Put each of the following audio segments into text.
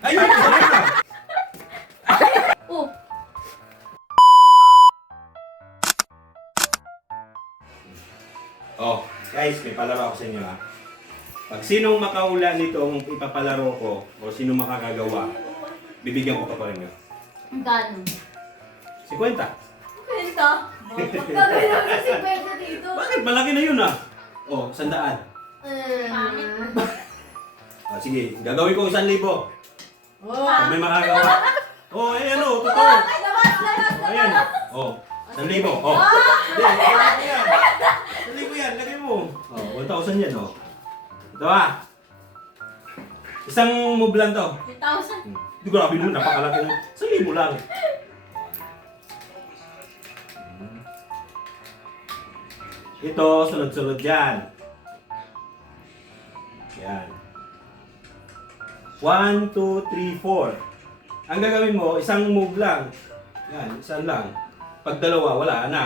Ay, yun! Sarap na! Oh. Oh, guys, may palaro ako sa inyo ha. Pag sinong makahula nitong ipapalaro ko o sinong makakagawa, bibigyan ko pa rin nyo. Ang gano'n. 50. Kwenta? Gagawin ako sa 50 dito. Bakit? Malaki na yun ah. Oh, 100. Pangit. Ah, sige, gagawin ko 1,000. Oh. Pag may makagawa. Oh, eh ano, totoo. Labas! Oh, ayan. Oh, 1,000. Oh. Hindi, yan. 1,000 yan, lagay mo. Oh, 1,000 yan, oh. Ito ah. Isang move lang to. 1,000. Hindi ko grabe mo, napakalaki mo. 1,000 lang. Ito, sunod-sunod yan. Yan. 1, 2, 3, 4. Ang gagawin mo, isang move lang. Yan, isang lang. Pag dalawa, wala na.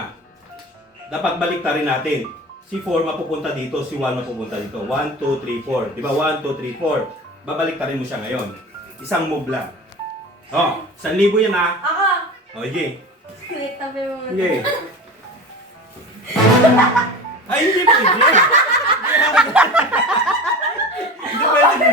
Dapat baliktarin natin. Si 4 mapupunta dito, si 1 mapupunta dito. 1, 2, 3, 4. Diba? 1, 2, 3, 4. Babaliktarin mo siya ngayon. Isang move lang. Oh, 1,000 yan ha. Ako! Oh, sige. Tabi mo muna. Sige. Ay, hindi pwede. Hindi pwede.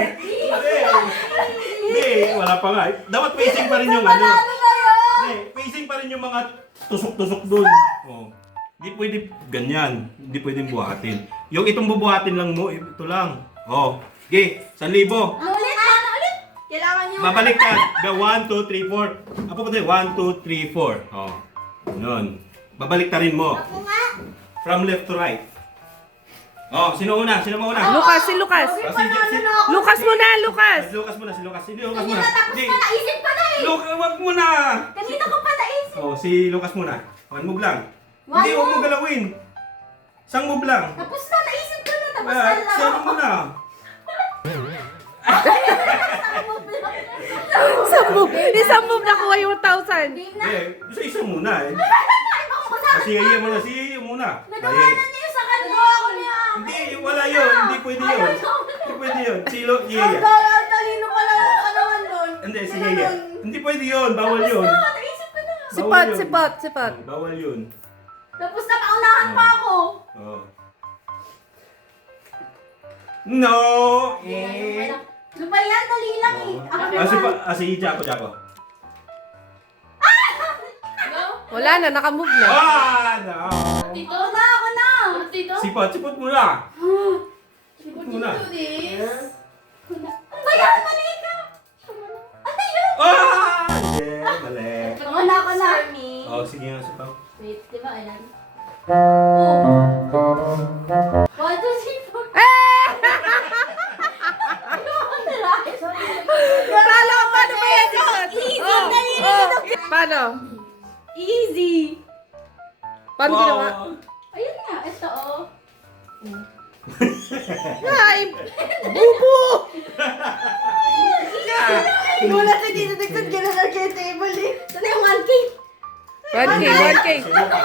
Hindi, wala pa nga. Dapat pacing pa rin yung ano. Ano ba yun? Hindi, pacing pa rin yung mga tusok-tusok dun. Oh. Hindi pwede ganyan. Hindi pwedeng buhatin. Yung itong bubuhatin lang mo, ito lang. Oh. Sige, 1,000. Ano ulit? Ano ulit? Kailangan nyo. Babalik ka. 1, 2, 3, 4. Apo pa tayo. 1, 2, 3, 4. Oh. Yun. Babalik ta rin mo. Ako nga. From left to right. Oh, sino una? Sino mauna? Lucas, si Lucas. Sabi Ah, pa sige, na sige. ano na ako. Lucas muna, Lucas. Si Lucas muna, si Lucas. Si Lucas Hindi muna. na tapos Hindi. pa naisip ko na eh. Wag muna. Kanina ko pa naisip. Oh, si Lucas muna. One move lang. One Hindi, huwag mo move? galawin. Isang move lang. Tapos na, naisip ko na. Tapos Ah, na lang siya ako. muna. Isang move nakuha yung 1,000. Game na. Eh, isa muna eh. Ay, baka ko sa Si Iya muna, si Iya muna. Nagawa Ay, na niya yung sa kanagawa ko niya. Hindi, wala yun. Hindi pwede yun. Hindi pwede yun. Si Iya. Ang gala, talino pala yung kanawan doon. Hindi, si Iya. Hindi pwede yun. Bawal yun. Tapos na, naisip ko na. Sipat, sipat, sipat. Bawal yun. Tapos na, paunahan pa ako. Oh. No! Eh. Ano pa yan? Dali lang eh. Ako Si Jaco. Wala na, nakamove na. Ah! No! Ako na. Sipot muna. Sipot muna. Ano ba yan? Mali ka. Ano yun? Ah! Yeah, mali. Ako na. Oh, sige nga, sipaw. Wait, di ba ayan? Oh. 1, 2, 3, 4. Kala ko paano ba yan? Easy, Oh, dali na oh. ito. Paano? Easy. Paano ginawa? Ayun nga, ito oh. Ay! Bubo! Gulat na dito, tignan ka na kay table eh. Sana yung 1K. 1K, 1K. Si Lucas.